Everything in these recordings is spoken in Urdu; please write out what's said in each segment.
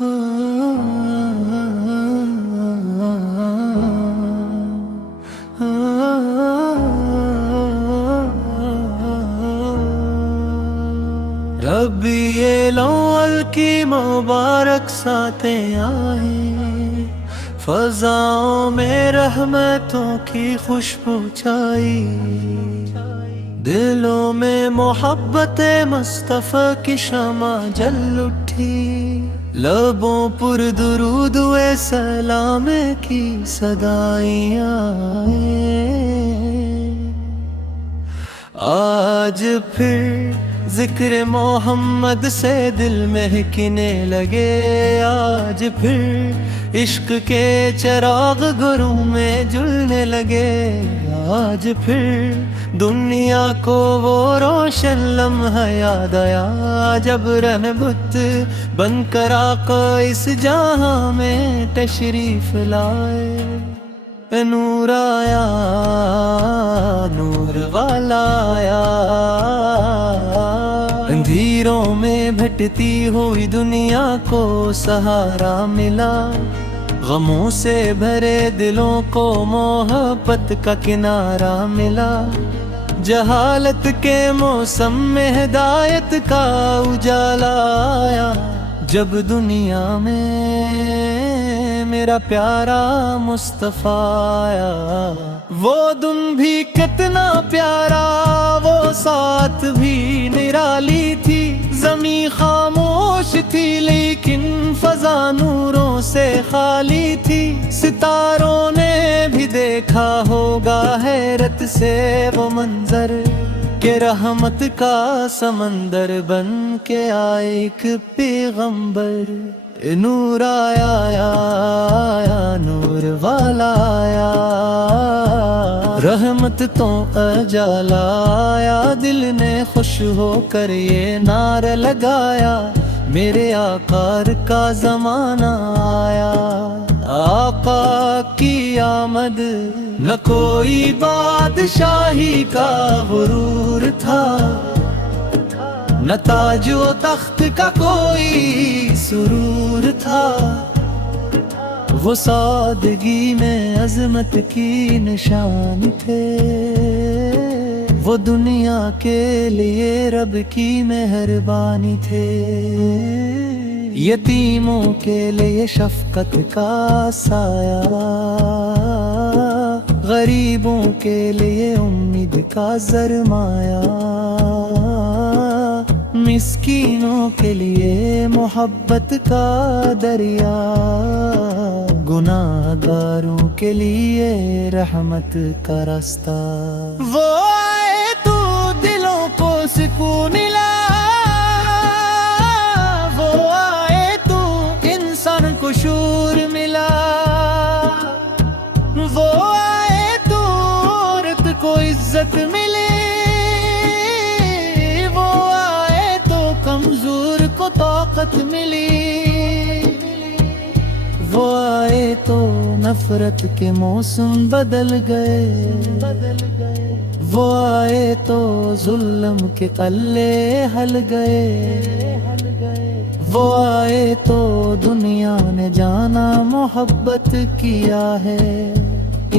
ربیع الاول کی مبارک ساتیں آئیں، فضاؤں میں رحمتوں کی خوشبو چھائی، دلوں میں محبت مصطفیٰ کی شمع جل اٹھی، لبوں پر درود و سلام کی صدائیں آئیں۔ آج پھر ذکر محمد سے دل مہکنے لگے، آج پھر عشق کے چراغ گھروں میں جلنے لگے، آج پھر دنیا کو وہ روشن لمحہ یاد آیا جب رہبت بن کر آقا اس جہاں میں تشریف لائے۔ نور آیا، نور والا آیا، اندھیروں میں بھٹتی ہوئی دنیا کو سہارا ملا، غموں سے بھرے دلوں کو محبت کا کنارہ ملا، جہالت کے موسم میں ہدایت کا اجالا آیا، جب دنیا میں میرا پیارا مصطفیٰ آیا۔ وہ دن بھی کتنا پیارا، وہ ساتھ بھی نرالی تھی، زمین خاموش تھی لیکن فضا نوروں سے خالی تھی، ستاروں نے بھی دیکھا ہوگا حیرت سے وہ منظر کہ رحمت کا سمندر بن کے آئے ایک پیغمبر۔ نور آیا، آیا نور والا آیا، رحمت تو اجالا آیا، دل نے خوش ہو کر یہ نعرہ لگایا، میرے آقا کا زمانہ آیا۔ آقا کی آمد نہ کوئی بادشاہی کا غرور تھا، نہ تاج و تخت کا کوئی سرور تھا، وہ سادگی میں عظمت کی نشان تھے، وہ دنیا کے لیے رب کی مہربانی تھے، یتیموں کے لیے شفقت کا سایہ، غریبوں کے لیے امید کا سرمایہ، مسکینوں کے لیے محبت کا دریا، گناہ گاروں کے لیے رحمت کا راستہ۔ وہ آئے تو دلوں کو سکون لا، وہ آئے تو انسان کو شعور ملا، وہ آئے تو عورت کو عزت ملی، وہ آئے تو کمزور کو طاقت ملی، وہ آئے تو نفرت کے موسم بدل گئے، وہ آئے تو ظلم کے تلے ہل گئے، وہ آئے تو دنیا نے جانا محبت کیا ہے،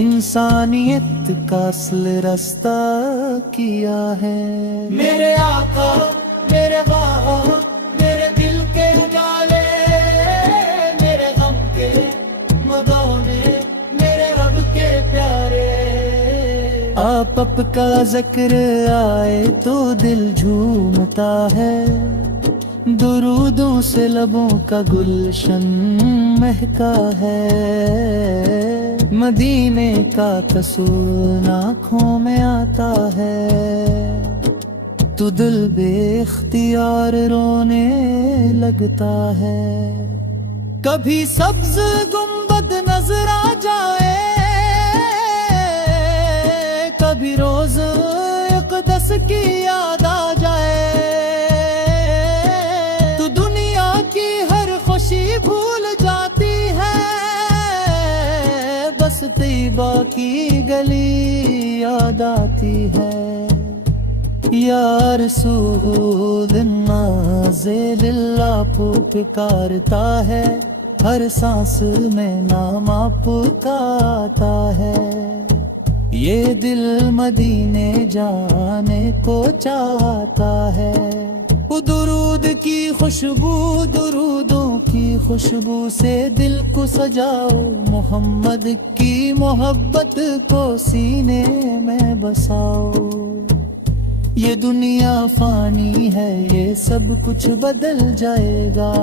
انسانیت کا اصل راستہ کیا ہے۔ میرے آقا میرے باپ میرے دل کے اجالے، میرے غم کے مدونے، میرے رب کے پیارے، آپ کا ذکر آئے تو دل جھومتا ہے، درودوں سے لبوں کا گلشن مہکا ہے، مدینے کا تصور آنکھوں میں آتا ہے، تو دل بے اختیار رونے لگتا ہے، کبھی سبز گنبد نظر آ جائے، کبھی روز اقدس کی یاد آ جائے، تو دنیا کی ہر خوشی بھول جاتی ہے، بس طیبہ کی گلی یاد آتی ہے۔ یا رسول نازل اللہ پکارتا ہے، ہر سانس میں نام آپ کا آتا ہے، یہ دل مدینے جانے کو چاہتا ہے، درود کی خوشبو، درودوں کی خوشبو سے دل کو سجاؤ، محمد کی محبت کو سینے میں بساؤ، یہ دنیا فانی ہے، یہ سب کچھ بدل جائے گا،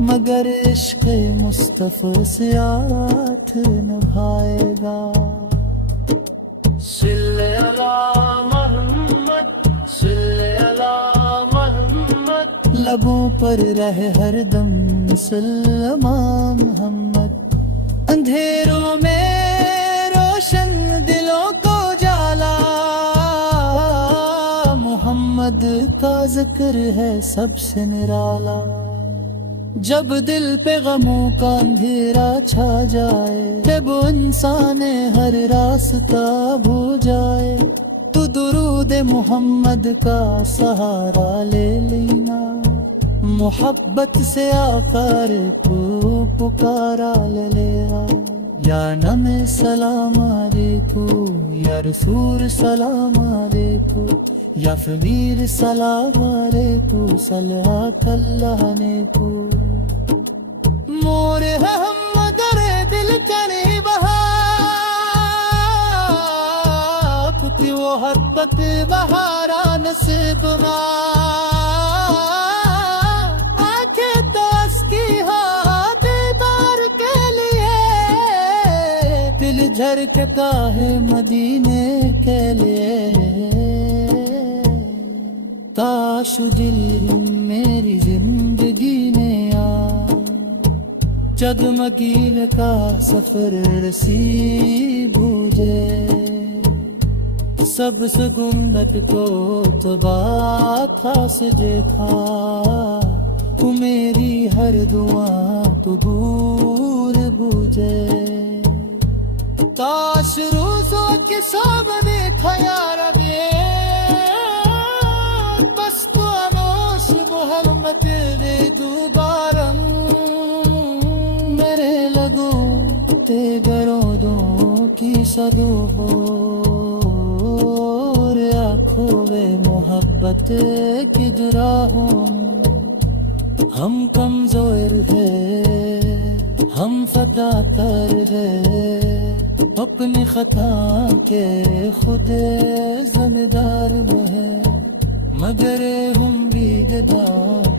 مگر عشق مصطفیٰ ساتھ نبھائے گا۔ صلی اللہ محمد، صلی اللہ محمد، لبوں پر رہے ہر دم سلام محمد، اندھیروں میں روشن دلوں کو جالا، محمد کا ذکر ہے سب سے نرالا، جب دل پہ غموں کا اندھیرا چھا جائے، جب انسان ہر راستہ بھول جائے، تو درود محمد کا سہارا لے لینا، محبت سے آقا کو پکارا لے لینا، یا نبی سلام علیکم، یا رسول سلام علیکم، یا فقیر سلام علیکم، صلوات اللہ علیکم، مور ہے ہم مگر دل کرے بہا، کتی وہ حدت بہارا نصیب نا، آنکھیں تاس کی ہاں دیدار کے لیے، دل جھرکتا ہے مدینے کے لیے، کاش دل میری زندگی نے جگمگیل کا سفر نصیب مجھے، سب سے گنبد کو تباہ سے دیکھا، تو میری ہر دعا قبول بوجھے، کاش روزوں کے سب دیکھا یار میں، بس تو انوش محمد دے دوبارہ میرے لگوں تے گرودوں کی صدو ہو، آنکھوں میں محبت کی دراہوں، ہم کمزور ہے، ہم فدا کر ہے، اپنی خطا کے خود ذمہ دار میں ہے، مگر ہم بھی گداں